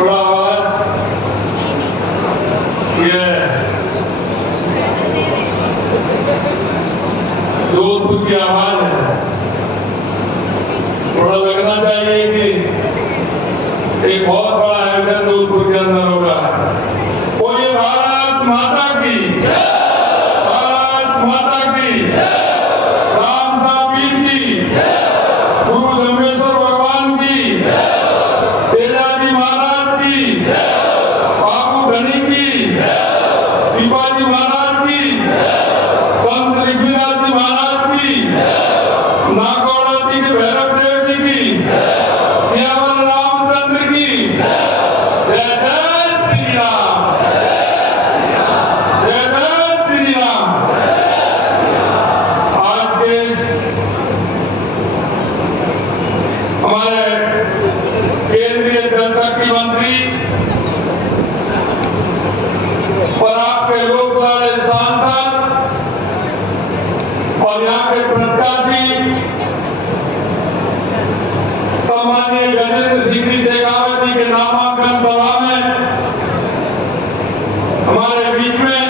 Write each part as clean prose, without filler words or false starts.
थोड़ा आवाज ये जोधपुर की आवाज है, थोड़ा लगना चाहिए कि एक बहुत बड़ा आयोजन जोधपुर के अंदर हो रहा है। बोलिए भारत माता की, भारत माता की, राम सापीर की, गुरु जम्बेश्वर भगवान की, तेजाजी महाराज की, बाबू धनी की, पिपाजी महाराज की, संत ऋषिनाथ जी महाराज की, नागौड़ा जी के भैरव देव जी की, श्यामल रामचंद्र की, जय जय श्री राम, जय जय श्री राम। आज के हमारे केंद्रीय जल शक्ति मंत्री और आपके लोकप्रिय सांसद और यहाँ के प्रत्याशी सामान्य गजेंद्र सिंह जी शेखावत जी के नामांकन सभा में हमारे बीच में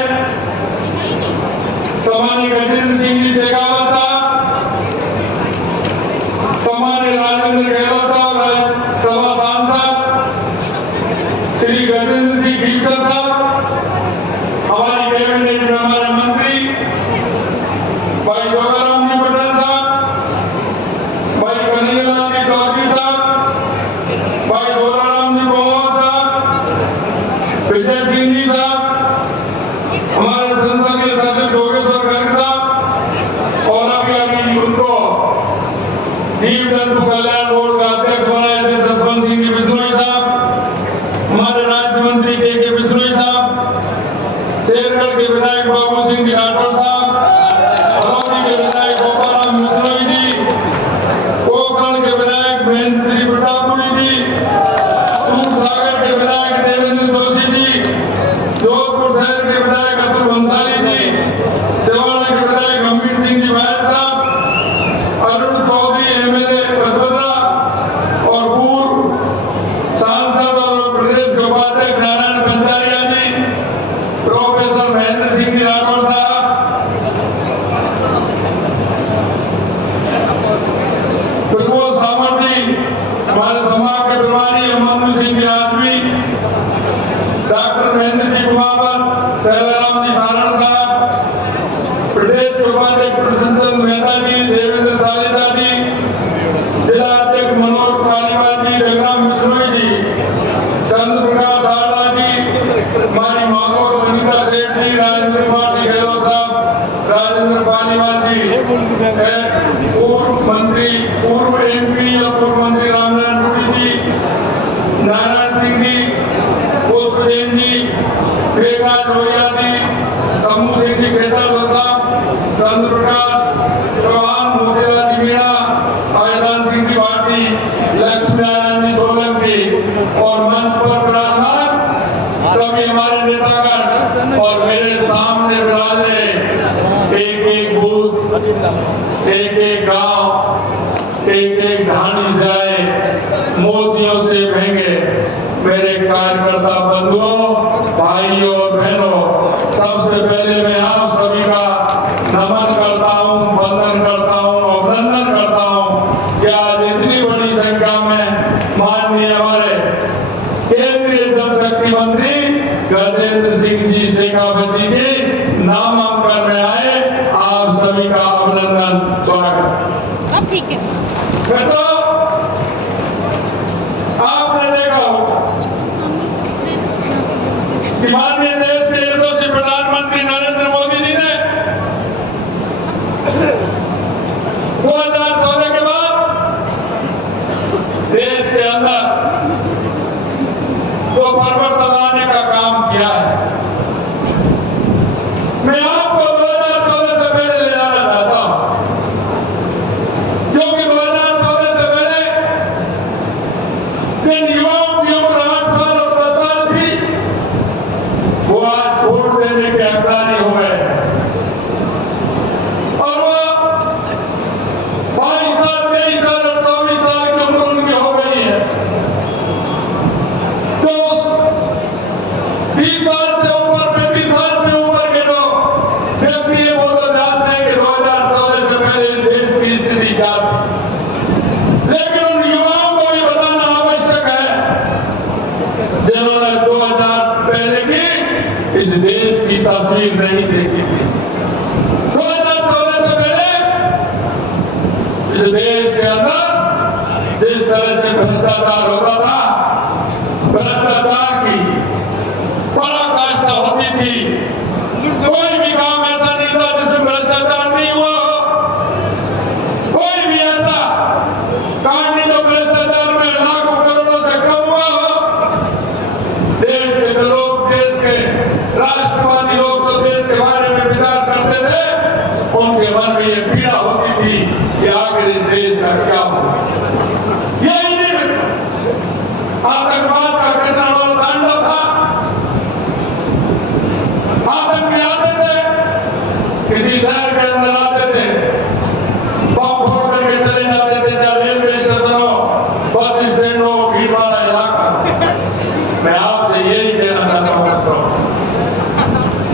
सामान्य गजेंद्र सिंह जी शेखावत साहब, सामान्य राजेंद्र गहलोत साहब राज्यसभा सांसद, श्री गजेंद्र सिंह खीकर साहब, हमारी कैबिनेट में हमारे मंत्री भाई जोगाराम जी पटेल साहब, भाई कन्हैयालाल जी चौधरी साहब, भाई गोराराम जी पवार साहब, विजय सिंह जी साहब, हमारे संसदीय सचिव योगेश्वर गर्ग साहब, और अभी उनको जीव जंतु कल्याण बोर्ड का अध्यक्ष बनाए थे जसवंत सिंह जी बिश्नोई साहब, हमारे राज्य मंत्री के बिश्नोई साहब, शेरगढ़ के विधायक बाबू सिंह जी राठौर साहब, भरौली के विधायक गोपाराम बिश्नोई जी, पोखरण के विधायक महेंद्र श्री प्रतापुरी जी, दूधसागर के विधायक देवेंद्र जोशी जी, जोधपुर शहर के विधायक अतुल भंसाली जी, देवाड़ा के विधायक गंभीर सिंह जी भायल साहब, अरुण चौधरी एमएलए बचपरा और पूर्व सांसद और प्रदेश के उपाध्यक्ष नारायण पंचारिया जी, प्रोफेसर महेंद्र सिंह जी राठौर साहब, प्रमोद सामंत जी, हमारे समाज के प्रभारी अमन सिंह जी आदमी, डॉक्टर महेंद्र जी कुमार, शैलाराम जी सारण साहब, प्रदेश के उपाध्यक्ष प्रसन्नचंद मेहता जी, देवेंद्र सालिता जी, जिला अध्यक्ष मनोज पालीवाल जी, जगराम बिश्नोई जी, चंद्र प्रकाश सारड़ा जी, हमारी मांगोर वनिता सेठ जी, राजेंद्र कुमार जी गहलोत साहब, राजेंद्र पालीवाल जी, पूर्व मंत्री पूर्व एमपी और पूर्व मंत्री रामनारायण टूडी जी, नारायण सिंह जी, पुष्प जैन जी, मेघराज लोहिया जी, शंभू सिंह जी खेतर साहब, चंद्र प्रकाश चौहान, मोतीलाल जी मीणा, आयदान सिंह जी भाटी, लक्ष्मी नारायण जी सोलंकी और मंच पर विराजमान सभी हमारे नेतागण और मेरे सामने विराजे एक एक बूथ, एक एक गांव, एक एक ढाणी से आए मोतियों से महंगे मेरे कार्यकर्ता बंधुओं, भाइयों और बहनों, सबसे पहले मैं आप सभी का नमन करता हूं, वंदन करता हूं, अभिनंदन करता हूं कि आज इतनी बड़ी संख्या में माननीय हमारे केंद्रीय जल शक्ति मंत्री गजेंद्र सिंह जी शेखावत जी के नामांकन में आए। आप सभी का अभिनंदन, स्वागत। अब ठीक है। मैं तो आपने देखा होगा कि माननीय देश के यशस्वी प्रधानमंत्री नरेंद्र मोदी जी ने 2014 के बाद देश के अंदर तो परिवर्तन लाने का काम किया है। मैं आपको 2014 से पहले ले जाना चाहता हूं, क्योंकि 2014 से पहले 30 साल से ऊपर, 35 साल से ऊपर के लोग व्यक्ति वो तो जानते हैं कि 2014 से पहले इस देश की स्थिति क्या थी, लेकिन उन युवाओं को भी बताना आवश्यक है जिन्होंने 2000 पहले की इस देश की तस्वीर नहीं देखी थी। 2014 से पहले इस देश के अंदर जिस तरह से भ्रष्टाचार होता था, भ्रष्टाचार की पराकाष्ठा होती थी, कोई भी काम ऐसा नहीं था जिसमें भ्रष्टाचार नहीं हुआ हो। कोई भी ऐसा काम नहीं तो भ्रष्टाचार में लाखों करोड़ों से कम हुआ हो। देश के लोग, देश के राष्ट्रवादी लोग तो देश के बारे में विचार करते थे, उनके मन में ये पीड़ा होती थी कि आखिर इस देश का क्या हो। यही नहीं, आतंकवाद का कितना बड़ा तांडव था। आतंकी आते थे, किसी शहर के अंदर आते थे, बम फोड़ करके चले जाते थे, जहाँ रेलवे स्टेशन हो, बस स्टैंड हो, भीड़ वाला इलाका। मैं आपसे यही कहना चाहता हूँ मित्रों,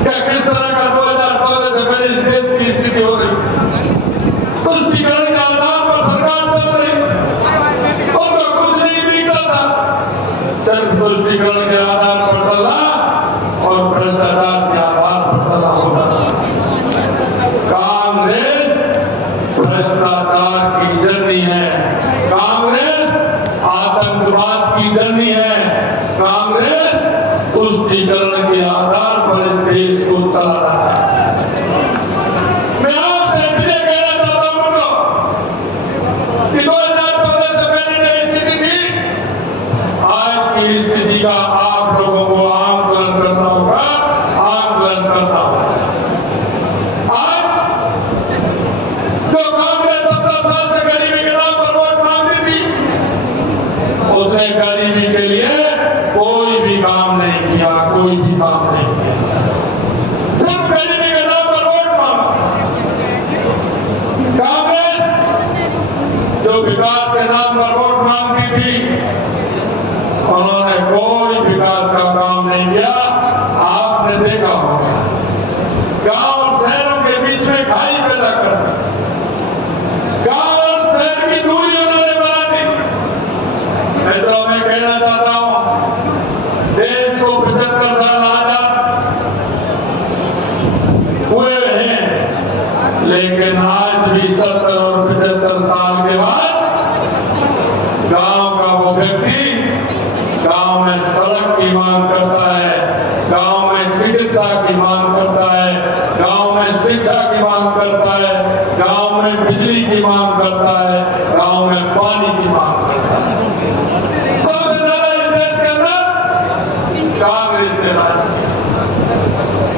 क्या किस तरह का 2014 से पहले इस देश की स्थिति हो रही थी। तुष्टिकरण के आधार पर सरकार चल रही थी, उनका कुछ नहीं बिगड़ा था, सिर्फ तुष्टिकरण के आधार पर चलना और भ्रष्टाचार के आधार पर चला होता था। कांग्रेस भ्रष्टाचार की जननी है, कांग्रेस आतंकवाद की जननी है, कांग्रेस तुष्टिकरण के आधार पर इस देश को चलाना चाहती है। मैं आपसे इसलिए कहना चाहता हूं कि 2014 से पहले जो स्थिति थी, आज की स्थिति का आप लोगों को आंकलन करना होगा, आंकलन करना होगा। आज जो कांग्रेस 70 साल से गरीबी के नाम पर वोट मांगती थी, उसने गरीबी के लिए कोई भी काम नहीं किया, कोई भी काम नहीं किया, सिर्फ गरीबी के नाम पर वोट मांगा। कांग्रेस जो विकास के नाम पर वोट मांगती थी, उन्होंने कोई विकास का काम नहीं किया। आपने देखा होगा गांव और शहरों के बीच में खाई पैदा कर दी, गांव और शहर की दूरी उन्होंने बना दी। मैं तो मैं कहना चाहता हूं, देश को 75 साल आजाद हुए हैं, लेकिन आज भी 70 और 75 साल के बाद गांव का वो व्यक्ति गांव में सड़क की मांग करता है, गांव में चिकित्सा की मांग करता है, गांव में शिक्षा की मांग करता है, गांव में बिजली की मांग करता है, गांव में पानी की मांग करता है। सबसे ज्यादा इस देश के अंदर कांग्रेस ने राज किया,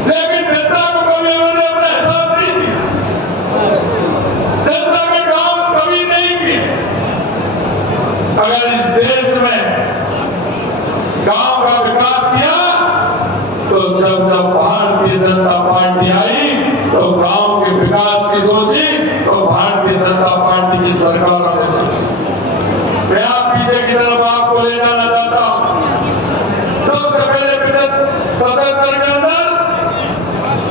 लेकिन जनता को कभी उन्होंने अपना हिसाब नहीं दिया, जनता के काम कभी नहीं किए। अगर इस देश में गांव का विकास किया तो जब भारतीय जनता पार्टी आई तो गांव के विकास की सोची, तो भारतीय जनता पार्टी की सरकारों ने सोची। मैं आप पीछे की तरफ आपको ले जाना चाहता हूं। सबसे पहले 77 के अंदर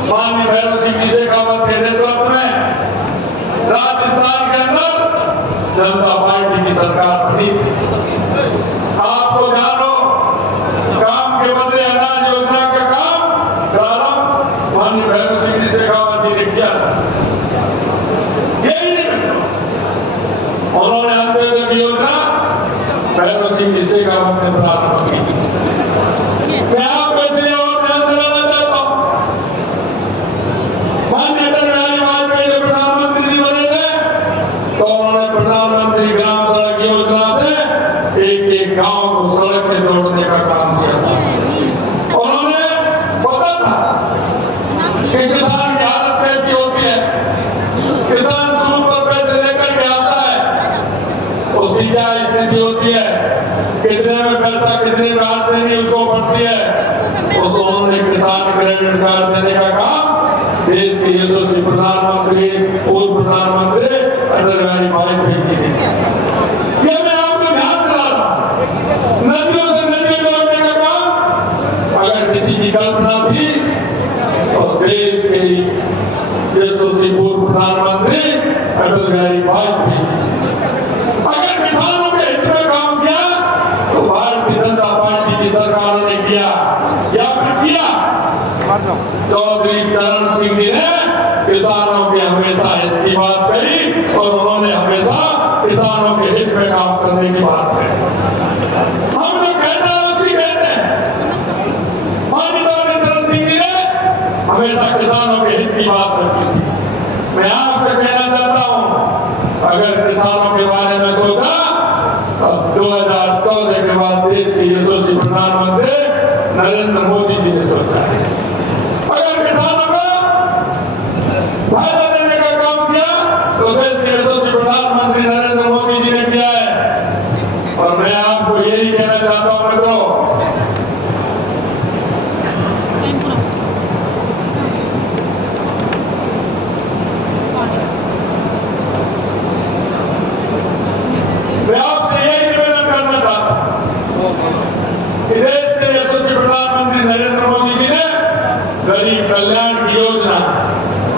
माननीय भैरव सिंह जी शेखावत के नेतृत्व में राजस्थान के अंदर जनता पार्टी की सरकार बनी थी। आपको जानो, काम के बदले अनाज योजना का काम प्रारंभ माननीय भैरव सिंह जी शेखावत जी ने किया था। यही नहीं, उन्होंने अंत्योदय की योजना भैरव सिंह जी शेखावत ने प्रारंभ की। मैं आपको इसलिए और ध्यान दिलाना चाहता हूं, माननीय अटल बिहारी वाजपेयी जब प्रधानमंत्री जी बने थे तो उन्होंने प्रधानमंत्री ग्राम सड़क योजना से एक गांव को सड़क से जोड़ने का काम किया था। उन्होंने पता था कि किसान की हालत कैसी होती है, किसान सूद पर पैसे लेकर के आता है, उसकी क्या स्थिति होती है, कितने में पैसा कितनी रात देनी उसको पड़ती है। उसको उन्होंने किसान क्रेडिट कार्ड देने का काम देश के यशस्वी प्रधानमंत्री, पूर्व प्रधानमंत्री अटल बिहारी वाजपेयी जी ने। ये मैं आपको ध्यान दिला रहा हूं। नदियों से नदियों जोड़ने का काम अगर किसी की कल्पना थी और देश के यशस्वी पूर्व प्रधानमंत्री अटल बिहारी वाजपेयी। अगर किसानों के हित में काम किया तो भारतीय जनता पार्टी की सरकारों ने किया या फिर किया। चौधरी चरण सिंह जी ने किसानों के हमेशा हित की बात कही और उन्होंने हमेशा किसानों के हित में काम करने की बात कही। हम लोग कहते हैं उसकी कहते हैं। चौधरी चरण सिंह जी ने हमेशा किसानों के हित की बात रखी थी। मैं आपसे कहना चाहता हूं, अगर किसानों के बारे में सोचा तो 2014 के बाद देश के यशस्वी प्रधानमंत्री नरेंद्र मोदी जी ने सोचा है। अगर किसानों को फायदा देने का काम किया तो देश के यशस्वी प्रधानमंत्री नरेंद्र मोदी जी ने किया है। और मैं आपको यही कहना चाहता हूं मित्रों, मैं आपसे यही निवेदन करना चाहता हूं कि देश के यशस्वी प्रधानमंत्री नरेंद्र मोदी जी ने गरीब कल्याण की योजना,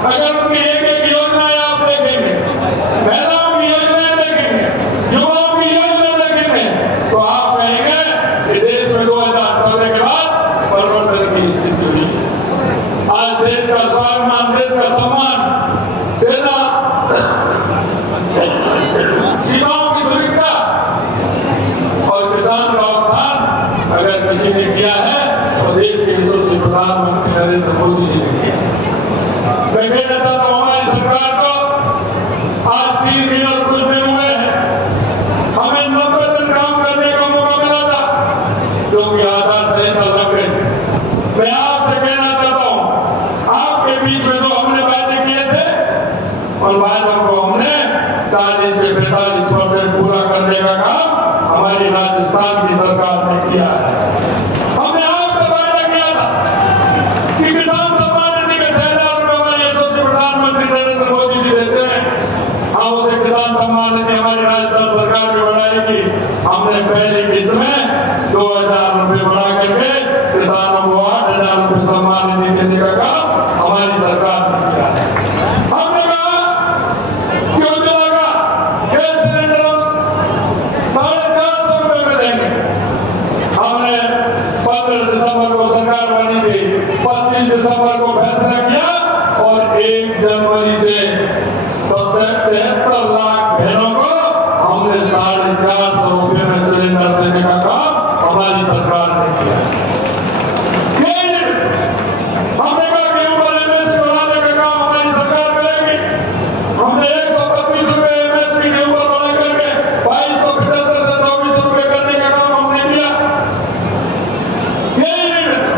अगर उनकी एक एक योजनाएं आप देखेंगे, महिलाओं की योजनाएं देखेंगे, युवाओं की योजना देखेंगे, तो आप कहेंगे कि देश में 2014 के बाद परिवर्तन की स्थिति हुई। आज देश का स्वाभिमान, देश का सम्मान, सेना, सीमाओं की सुरक्षा और किसान का उत्थान अगर किसी ने किया है तो देश के यशस्वी प्रधानमंत्री नरेंद्र मोदी जी ने किया। मैं कहना चाहता हूं हमारी सरकार को आज 3 दिन और कुछ दिन हुए हैं, हमें 90 दिन काम करने का मौका मिला था, जो कि आचार संहिता लग गई। मैं आपसे कहना चाहता हूं, आपके बीच में जो हमने वायदे किए थे उन वायदों को हमने 40 से 45% पूरा करने का काम हमारी राजस्थान की सरकार ने किया है। हमने आपसे वायदा किया था कि किसान सम्मान निधि में 6,000 रुपए हमारे यशस्वी प्रधानमंत्री नरेंद्र मोदी जी देते हैं, हम उसे किसान सम्मान निधि हमारी राजस्थान सरकार भी बढ़ाएगी। हमने पहली किस्त में 2,000 रुपए बढ़ा करके किसानों को 8,000 रुपए सम्मान निधि देने का काम हमारी सरकार ने किया है। हमने कहा कि उज्ज्वला का गैस सिलेंडर 450 रुपए में देंगे। हमने 15 दिसंबर को सरकार बनी थी, 25 दिसंबर को फैसला किया और 1 जनवरी से 73 लाख बहनों को हमने 450 रुपए में सिलेंडर देने का काम हमारी सरकार ने किया। हमने कहा गेहूं पर एमएसपी बढ़ाने का काम हमारी सरकार करेगी। हमने 125 रुपए एमएसपी गेहूं पर बढ़ा करके 2275 से 2400 रुपए करने का काम हमने किया। यही नहीं मित्र,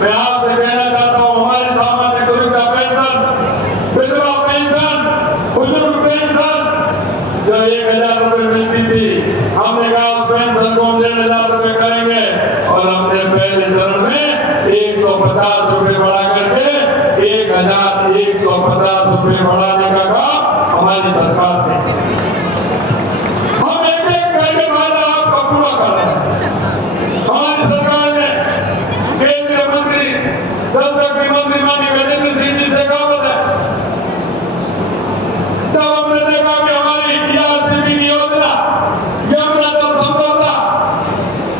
मैं आपसे कहना चाहता हूं हमारी सामाजिक सुरक्षा पेंशन, विधवा पेंशन, बुजुर्ग पेंशन जो 1,000 रुपए मिलती थी, हमने कहा उस पेंशन को हम 1,500 रुपए करेंगे और हमने पहले चरण में 150 रुपए बढ़ा करके 1,150 रुपए बढ़ाने का काम हमारी सरकार ने किया। हम एक एक करके वायदा आपका पूरा कर रहे हैं।